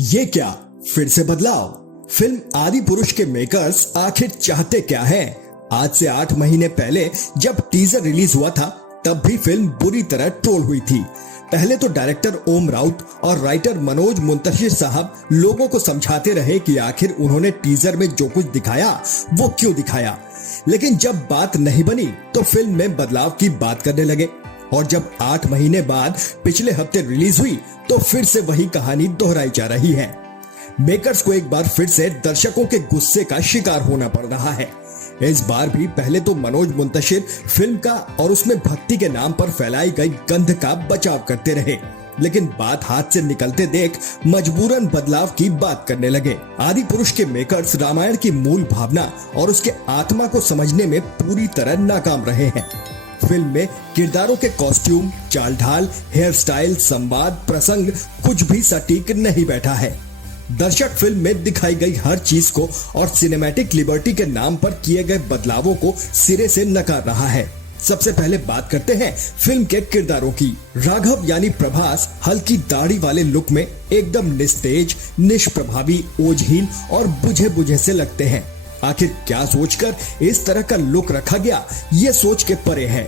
ये क्या फिर से बदलाव? फिल्म आदि पुरुष के मेकर्स आखिर चाहते क्या हैं? आज से 8 महीने पहले जब टीजर रिलीज हुआ था तब भी फिल्म बुरी तरह ट्रोल हुई थी। पहले तो डायरेक्टर ओम राउत और राइटर मनोज मुंतशिर साहब लोगों को समझाते रहे कि आखिर उन्होंने टीजर में जो कुछ दिखाया वो क्यों दिखाया, लेकिन जब बात नहीं बनी तो फिल्म में बदलाव की बात करने लगे। और जब 8 महीने बाद पिछले हफ्ते रिलीज हुई तो फिर से वही कहानी दोहराई जा रही है। मेकर्स को एक बार फिर से दर्शकों के गुस्से का शिकार होना पड़ रहा है। इस बार भी पहले तो मनोज मुंतशिर फिल्म का और उसमें भक्ति के नाम पर फैलाई गई गंध का बचाव करते रहे, लेकिन बात हाथ से निकलते देख मजबूरन बदलाव की बात करने लगे। आदि पुरुष के मेकर्स रामायण की मूल भावना और उसके आत्मा को समझने में पूरी तरह नाकाम रहे हैं। फिल्म में किरदारों के कॉस्ट्यूम, चाल ढाल, हेयर स्टाइल, संवाद, प्रसंग कुछ भी सटीक नहीं बैठा है। दर्शक फिल्म में दिखाई गई हर चीज को और सिनेमैटिक लिबर्टी के नाम पर किए गए बदलावों को सिरे से नकार रहा है। सबसे पहले बात करते हैं फिल्म के किरदारों की। राघव यानी प्रभास हल्की दाढ़ी वाले लुक में एकदम निस्तेज, निष्प्रभावी, ओजहीन और बुझे बुझे से लगते हैं। आखिर क्या सोचकर इस तरह का लुक रखा गया, ये सोच के परे है।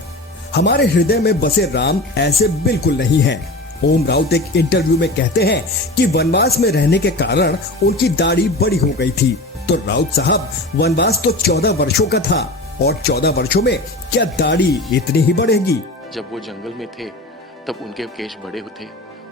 हमारे हृदय में बसे राम ऐसे बिल्कुल नहीं है। ओम राउत एक इंटरव्यू में कहते हैं कि वनवास में रहने के कारण उनकी दाढ़ी बड़ी हो गई थी। तो राउत साहब, वनवास तो 14 वर्षों का था और 14 वर्षों में क्या दाढ़ी इतनी ही बढ़ेगी? जब वो जंगल में थे तब उनके केश बड़े थे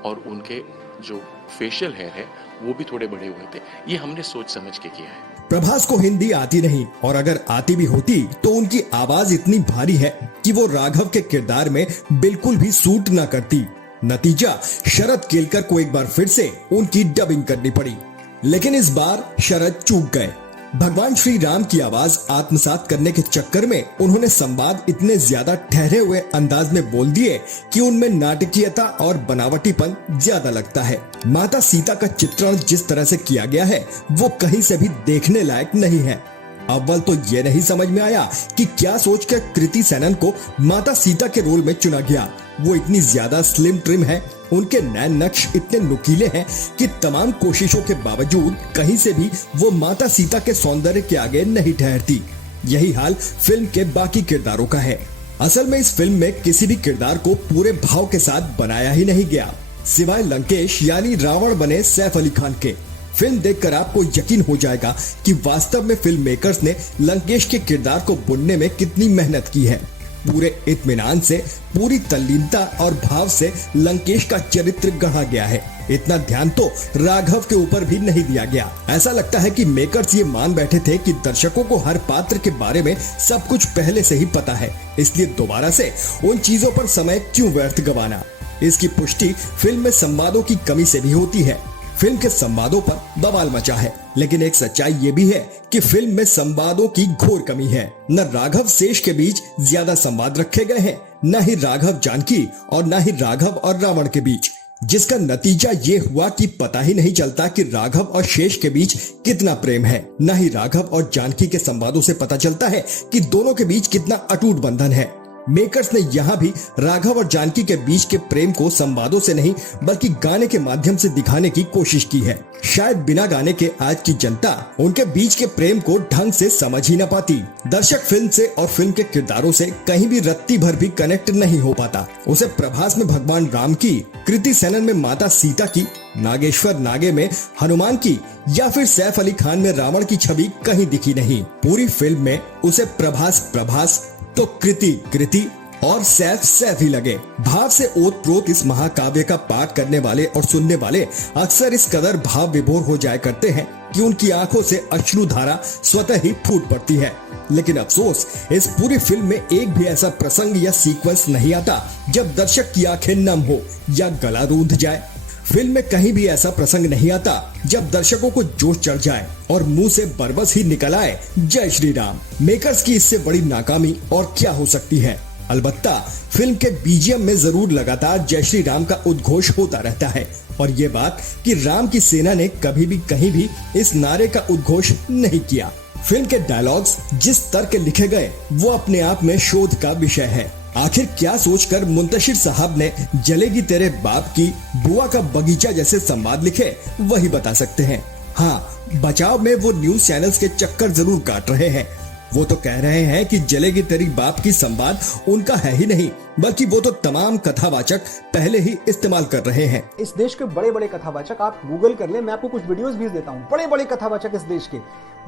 और उनके जो फेशियल हेयर है वो भी थोड़े बड़े हुए थे। ये हमने सोच समझ के किया है। प्रभास को हिंदी आती नहीं और अगर आती भी होती तो उनकी आवाज इतनी भारी है कि वो राघव के किरदार में बिल्कुल भी सूट ना करती। नतीजा, शरद केलकर को एक बार फिर से उनकी डबिंग करनी पड़ी, लेकिन इस बार शरद चूक गए। भगवान श्री राम की आवाज आत्मसात करने के चक्कर में उन्होंने संवाद इतने ज्यादा ठहरे हुए अंदाज में बोल दिए कि उनमें नाटकीयता और बनावटीपन ज्यादा लगता है। माता सीता का चित्रण जिस तरह से किया गया है वो कहीं से भी देखने लायक नहीं है। अव्वल तो ये नहीं समझ में आया कि क्या सोचकर कृति सेनन को माता सीता के रोल में चुना गया। वो इतनी ज्यादा स्लिम ट्रिम है, उनके नैन नक्श इतने नुकीले हैं कि तमाम कोशिशों के बावजूद कहीं से भी वो माता सीता के सौंदर्य के आगे नहीं ठहरती। यही हाल फिल्म के बाकी किरदारों का है। असल में इस फिल्म में किसी भी किरदार को पूरे भाव के साथ बनाया ही नहीं गया, सिवाय लंकेश यानी रावण बने सैफ अली खान के। फिल्म देखकर आपको यकीन हो जाएगा कि वास्तव में फिल्म मेकर्स ने लंकेश के किरदार को बुनने में कितनी मेहनत की है। पूरे इत्मीनान से, पूरी तल्लीनता और भाव से लंकेश का चरित्र गढ़ा गया है। इतना ध्यान तो राघव के ऊपर भी नहीं दिया गया। ऐसा लगता है कि मेकर्स ये मान बैठे थे कि दर्शकों को हर पात्र के बारे में सब कुछ पहले से ही पता है, इसलिए दोबारा से उन चीजों पर समय क्यों व्यर्थ गंवाना। इसकी पुष्टि फिल्म में संवादों की कमी से भी होती है। फिल्म के संवादों पर बवाल मचा है, लेकिन एक सच्चाई ये भी है कि फिल्म में संवादों की घोर कमी है। न राघव शेष के बीच ज्यादा संवाद रखे गए हैं, न ही राघव जानकी और न ही राघव और रावण के बीच, जिसका नतीजा ये हुआ कि पता ही नहीं चलता कि राघव और शेष के बीच कितना प्रेम है। न ही राघव और जानकी के संवादों से पता चलता है कि दोनों के बीच कितना अटूट बंधन है। मेकर्स ने यहाँ भी राघव और जानकी के बीच के प्रेम को संवादों से नहीं बल्कि गाने के माध्यम से दिखाने की कोशिश की है। शायद बिना गाने के आज की जनता उनके बीच के प्रेम को ढंग से समझ ही न पाती। दर्शक फिल्म से और फिल्म के किरदारों से कहीं भी रत्ती भर भी कनेक्ट नहीं हो पाता। उसे प्रभास में भगवान राम की, कृति सेनन में माता सीता की, नागेश्वर नागे में हनुमान की या फिर सैफ अली खान में रावण की छवि कहीं दिखी नहीं। पूरी फिल्म में उसे प्रभास तो कृति और सैफ ही लगे। भाव से ओत-प्रोत इस महाकाव्य का पाठ करने वाले और सुनने वाले अक्सर इस कदर भाव विभोर हो जाया करते हैं कि उनकी आंखों से अश्रुधारा स्वतः ही फूट पड़ती है। लेकिन अफसोस, इस पूरी फिल्म में एक भी ऐसा प्रसंग या सीक्वेंस नहीं आता जब दर्शक की आंखें नम हो या गला रूंध जाए। फिल्म में कहीं भी ऐसा प्रसंग नहीं आता जब दर्शकों को जोश चढ़ जाए और मुंह से बरबस ही निकल आए जय श्री राम। मेकर्स की इससे बड़ी नाकामी और क्या हो सकती है। अलबत्ता फिल्म के बीजीएम में जरूर लगातार जय श्री राम का उद्घोष होता रहता है और ये बात कि राम की सेना ने कभी भी कहीं भी इस नारे का उद्घोष नहीं किया। फिल्म के डायलॉग्स जिस स्तर के लिखे गए वो अपने आप में शोध का विषय है। आखिर क्या सोचकर मुंतशिर साहब ने जलेगी तेरे बाप की बुआ का बगीचा जैसे संवाद लिखे, वही बता सकते हैं। हाँ, बचाव में वो न्यूज चैनल्स के चक्कर जरूर काट रहे हैं। वो तो कह रहे हैं कि जलेगी तेरी बाप की संवाद उनका है ही नहीं, बल्कि वो तो तमाम कथावाचक पहले ही इस्तेमाल कर रहे हैं। इस देश के बड़े बड़े कथावाचक आप गूगल कर ले, मैं आपको कुछ वीडियोस भेज देता हूँ। बड़े बड़े कथावाचक इस देश के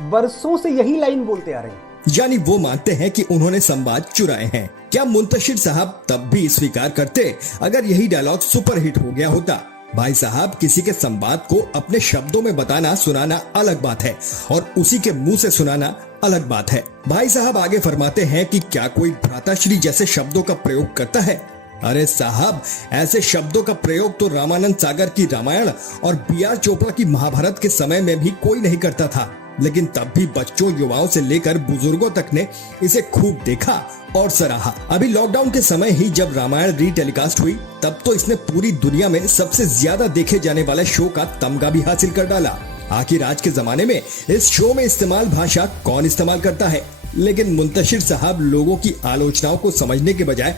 बरसों से यही लाइन बोलते आ रहे हैं। यानी वो मानते हैं कि उन्होंने संवाद चुराए हैं। क्या मुंतशिर साहब तब भी स्वीकार करते अगर यही डायलॉग सुपरहिट हो गया होता? भाई साहब, किसी के संवाद को अपने शब्दों में बताना सुनाना अलग बात है और उसी के मुंह से सुनाना अलग बात है। भाई साहब आगे फरमाते हैं कि क्या कोई भ्राताश्री जैसे शब्दों का प्रयोग करता है? अरे साहब, ऐसे शब्दों का प्रयोग तो रामानंद सागर की रामायण और B.R. चोपड़ा की महाभारत के समय में भी कोई नहीं करता था, लेकिन तब भी बच्चों, युवाओं से लेकर बुजुर्गों तक ने इसे खूब देखा और सराहा। अभी लॉकडाउन के समय ही जब रामायण रीटेलीकास्ट हुई, तब तो इसने पूरी दुनिया में सबसे ज्यादा देखे जाने वाले शो का तमगा भी हासिल कर डाला। आखिर आज के जमाने में इस शो में इस्तेमाल भाषा कौन इस्तेमाल करता है? लेकिन मुंतशिर साहब लोगों की आलोचनाओं को समझने के बजाय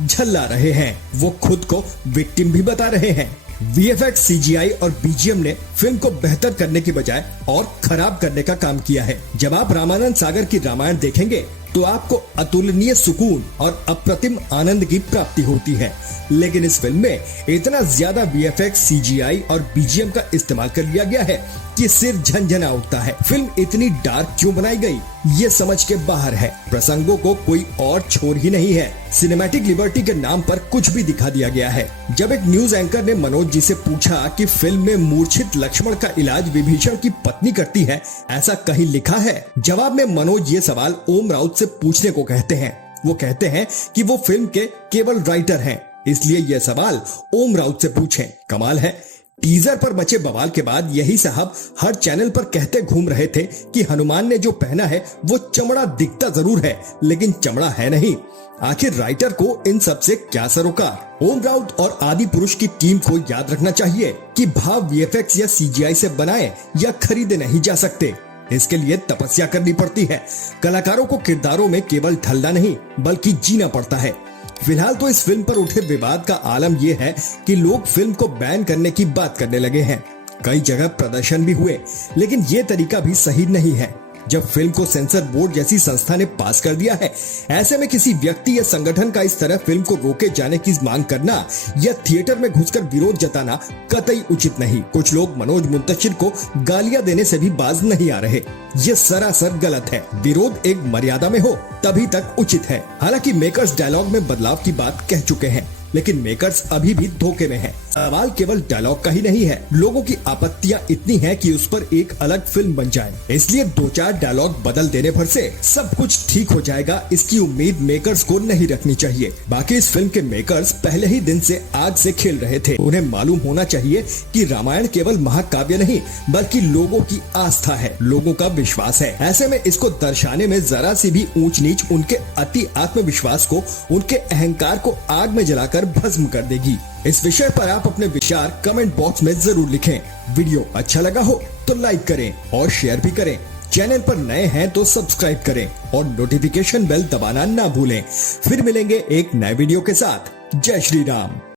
झल्ला रहे हैं। वो खुद को विक्टिम भी बता रहे हैं। VFX, CGI और BGM ने फिल्म को बेहतर करने की बजाय और खराब करने का काम किया है। जब आप रामानंद सागर की रामायण देखेंगे तो आपको अतुलनीय सुकून और अप्रतिम आनंद की प्राप्ति होती है, लेकिन इस फिल्म में इतना ज्यादा VFX, CGI और BGM का इस्तेमाल कर लिया गया है कि सिर झनझना उठता है। फिल्म इतनी डार्क क्यों बनाई गई, ये समझ के बाहर है। प्रसंगों को कोई और छोर ही नहीं है। सिनेमैटिक लिबर्टी के नाम पर कुछ भी दिखा दिया गया है। जब एक न्यूज एंकर ने मनोज जी से पूछा कि फिल्म में मूर्छित लक्ष्मण का इलाज विभीषण की पत्नी करती है, ऐसा कहीं लिखा है? जवाब में मनोज ये सवाल ओम राउत से पूछने को कहते हैं। वो कहते हैं कि वो फिल्म के केवल राइटर हैं, इसलिए यह सवाल ओम राउत से पूछें। कमाल है, टीजर पर मचे बवाल के बाद यही साहब हर चैनल पर कहते घूम रहे थे कि हनुमान ने जो पहना है वो चमड़ा दिखता जरूर है, लेकिन चमड़ा है नहीं। आखिर राइटर को इन सब से क्या सरोकार? ओम राउत और आदि पुरुष की टीम को याद रखना चाहिए कि भाव VFX या CGI से बनाए या खरीदे नहीं जा सकते। इसके लिए तपस्या करनी पड़ती है। कलाकारों को किरदारों में केवल ढलना नहीं बल्कि जीना पड़ता है। फिलहाल तो इस फिल्म पर उठे विवाद का आलम यह है कि लोग फिल्म को बैन करने की बात करने लगे हैं। कई जगह प्रदर्शन भी हुए, लेकिन ये तरीका भी सही नहीं है। जब फिल्म को सेंसर बोर्ड जैसी संस्था ने पास कर दिया है, ऐसे में किसी व्यक्ति या संगठन का इस तरह फिल्म को रोके जाने की मांग करना या थिएटर में घुसकर विरोध जताना कतई उचित नहीं। कुछ लोग मनोज मुंतशिर को गालियां देने से भी बाज नहीं आ रहे। ये सरासर गलत है। विरोध एक मर्यादा में हो तभी तक उचित है। हालांकि मेकर्स डायलॉग में बदलाव की बात कह चुके हैं, लेकिन मेकर्स अभी भी धोखे में हैं। सवाल केवल डायलॉग का ही नहीं है, लोगों की आपत्तियां इतनी हैं कि उस पर एक अलग फिल्म बन जाए। इसलिए 2-4 डायलॉग बदल देने भर से सब कुछ ठीक हो जाएगा, इसकी उम्मीद मेकर्स को नहीं रखनी चाहिए। बाकी इस फिल्म के मेकर्स पहले ही दिन से आग से खेल रहे थे। उन्हें मालूम होना चाहिए कि रामायण केवल महाकाव्य नहीं बल्कि लोगों की आस्था है, लोगों का विश्वास है। ऐसे में इसको दर्शाने में जरा सी भी ऊंच नीच उनके अति आत्मविश्वास को, उनके अहंकार को आग में जलाकर भस्म कर देगी। इस विषय पर आप अपने विचार कमेंट बॉक्स में जरूर लिखें। वीडियो अच्छा लगा हो तो लाइक करें और शेयर भी करें। चैनल पर नए हैं तो सब्सक्राइब करें और नोटिफिकेशन बेल दबाना ना भूलें। फिर मिलेंगे एक नए वीडियो के साथ। जय श्री राम।